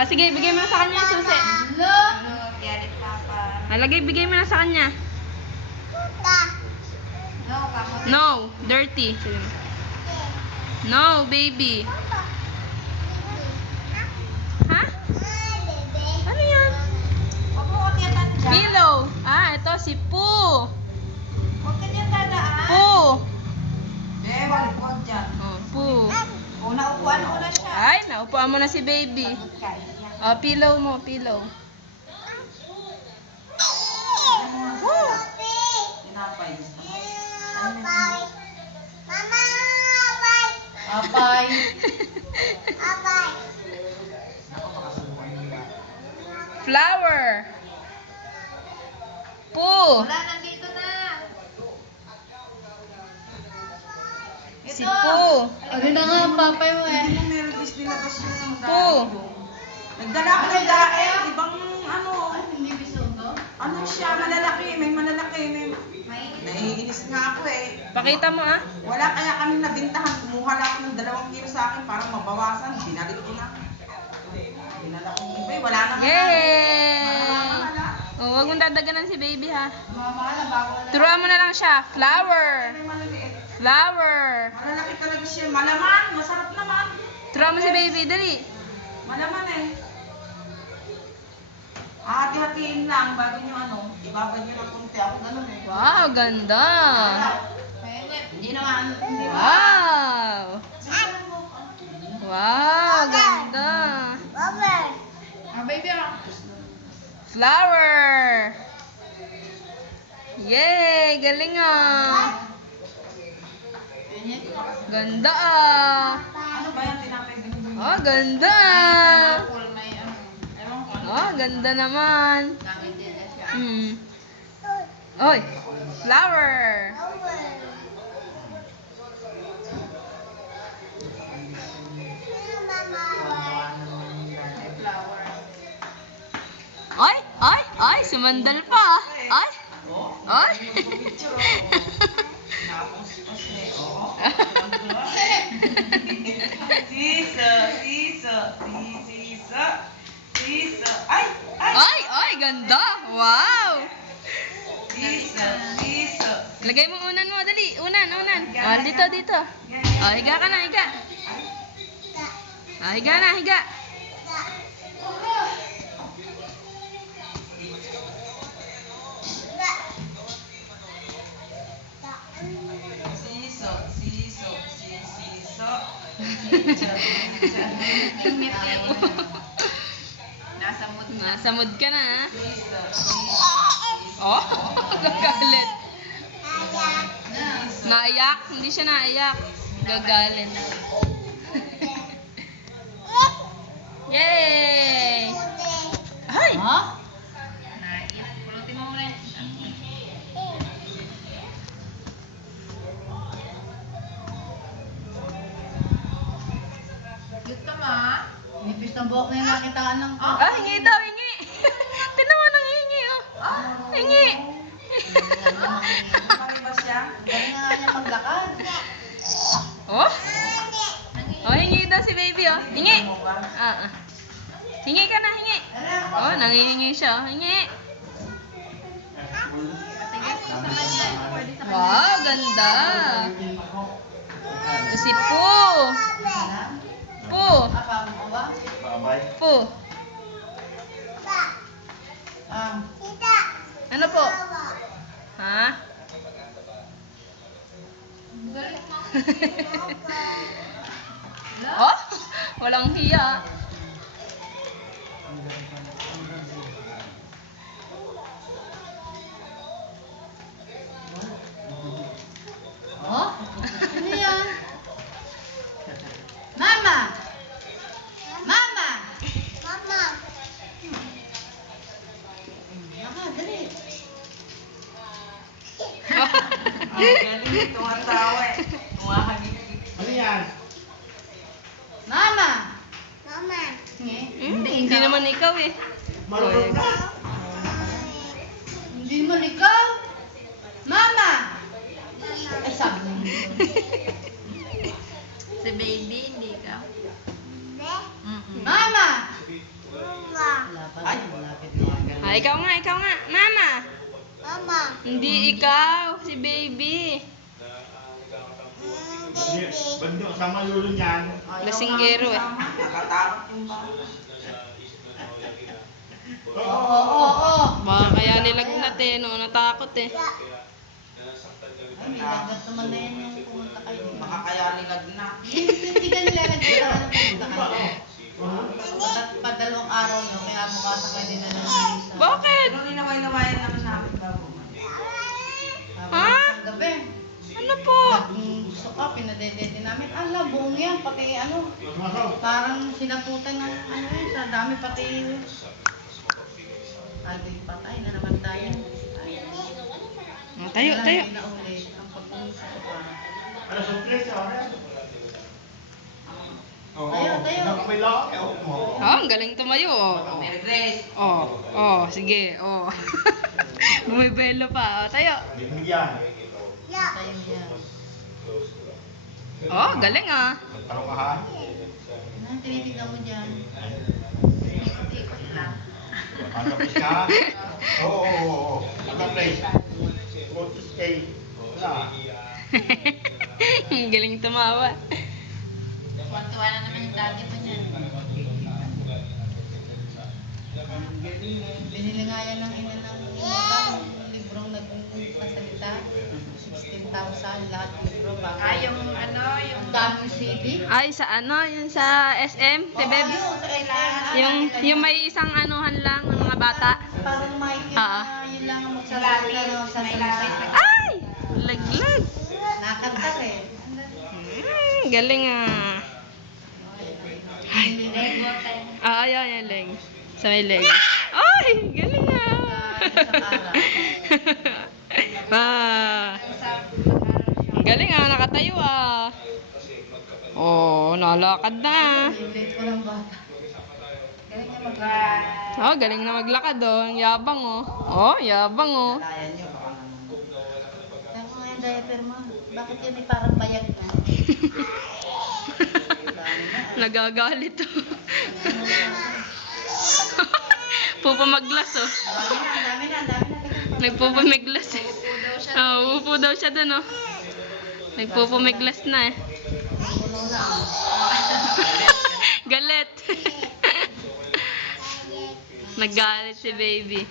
Ah, sige, bigay mo na sa kanya yung susi. Yarit papa. Lagay, bigay mo na sa kanya. No, kamot. No, dirty. Sige mo. No, baby. Ha? Ano yan? Huwag mo utyatan dyan. Pillow. Ah, ito si Pooh. Huwag ka dyan dadaan. Pooh. Huwag dyan. Oh, Pooh. O, naupuan mo na siya. Ay, naupuan mo na si baby. Oh, pillow mo, pillow. Tinapay. Apay. Flower. Pooh. Wala, nandito na. Si Pooh. Ano na nga ang papay mo eh? Meron is nilabas yung Pooh. Nagdala ko ng dael. Ibang ano. Hindi bisong to? Ano siya, malalaki. May malalaki. Naiinis nga ako eh. Pakita mo ah. Wala kaya kami nabintahan. Kumuha lang ako ng 2 kilo sa akin para mabawasan. Binalik ko na. Dinala ko iba eh. Wala na nga. Yay! Wala. Oh, wag mong dadaganan si baby ha. Mama na bago na. Turuan mo na lang siya. Flower. May malaliit. Flower. Malalaki talaga siya. Malaman. Masarap naman. Turuan mo si baby. Dali. Malaman eh. Hati-hatiin lang bago nyo ano. Ibabad nyo ng konti. Ako ganun eh. Wow, ganda. Hindi naman. Hindi ba? Wow. Wow, ganda. Ah, baby ah. Flower. Yay, galing ah. Ganda ah. Ano ba yung tinapay binibili? Oh, ganda. May ano. Ewan ko. Oh, ganda naman. Oy, flower. Flower. Ay, ay, ay, sumandal pa. Ay. Ay. Siso. Ay! Ay! Ay, ay, ganda. Wow. Siso. Lagay mo unan mo, dali. Unan. Oh, dito. Oh, higa ka na, higa. Ah, higa na, higa. Nasa mood ka na, ha? Oh, gagalit. Naiyak? Hindi siya naiyak. Gagalit. Yay! Ay! Ha? Pulutin mo muna. Cute ka ma. Nipis ng buhok na yung nakitaan ng... Ah, hingi daw, hingi. Tinan mo nang hingi, oh. Hingi. Kami ba siya? Galing nga niya maglakad. Oh? Oh, hingi daw si baby, oh. Hingi. Ah. Hingi ka na, hingi. Oh, nangihingi siya. Hingi. Wow, ganda. Ito si Pooh. Pooh. Apa mo ba? Pooh. Ano po? Ha? Oh? Walang hiya. Oh? Ano yan? Mama! Mama! Mama, dali. Ang galing. Tumatawa eh. Tumahagik. Ano yan? Mama! Hindi naman ikaw eh. Marunong ka? Hindi man ikaw? Mama! Ay, sabi mo. Si baby, hindi ikaw. Mama! ikaw nga. Mama. Mama. Hindi ikaw, si baby. Bando sama lulo niyan. Lasinggero eh. Nakatakot yung bata. Oo. Baka kaya nilagnat eh, no, natakot eh. Ay, may lagnat naman na yan yung pumunta kayo. Baka kaya nilagnat. Hindi ka nilalagyan na pumunta kayo. Padalawang araw nyo, kaya mukha sa kayo din na nangisa. Bakit? Pero ninaway-nawayan naman namin bago man. Habang gabi. Ano po? Gusto ka, pinadedede namin. Ala, buong yan, pati ano. Parang sinaputan ng ano yun, sa dami pati. Aldi, patay na naman tayo. Oh, tayo. Hindi na ulit ang pag-uusap ko parang. Ano surprise ah? Tayo. Nakapila ako. Oh, ang galing tumayo. Oh. Merry Grace. Sige. Bumibelo pa. Oh, tayo. Bigyan. Tayo yan. Oh, galing ah. Parang aha. Ano, tinitignan mo dyan? Ikot lang. Pagkapis ka? Oo. Pagkapis. Photos kay. Wala. Ang galing tumawa. Tuwa na naman yung daddy mo niyan. Binili nga yan ng ina ng inatang, librong nagpasalita. 16,000 lahat libro ba? Yung ano, yung Ang daming CD. Ay, sa ano? Yun sa SM? Tebeb? Oo, sa kailangan. Yung may isang anuhan lang ng mga bata. Parang Michael Ah. na yun lang ang magsasalita ng sasalita. Ay! Laglag. Nakanta eh. Galing ah. Ay. Yan, leg. Sa may leg. Ay! Galing ah. Ang galing ah, nakatayo ah. Oh, nalakad na. Late ko lang bata. Galing niya mag- Oh, galing na maglakad oh. Ang yabang oh. Oh, yabang oh. Layan nyo, baka naman. Tama nga yung diaper mo. Bakit yun ay parang bayag na? Nagagalit oh. Pupamaglas oh. Ang dami na. Nagpupumiglas eh. Upo daw siya dun oh. Nagpupumiglas na eh. Puno lang. Galit. Naggalit si baby.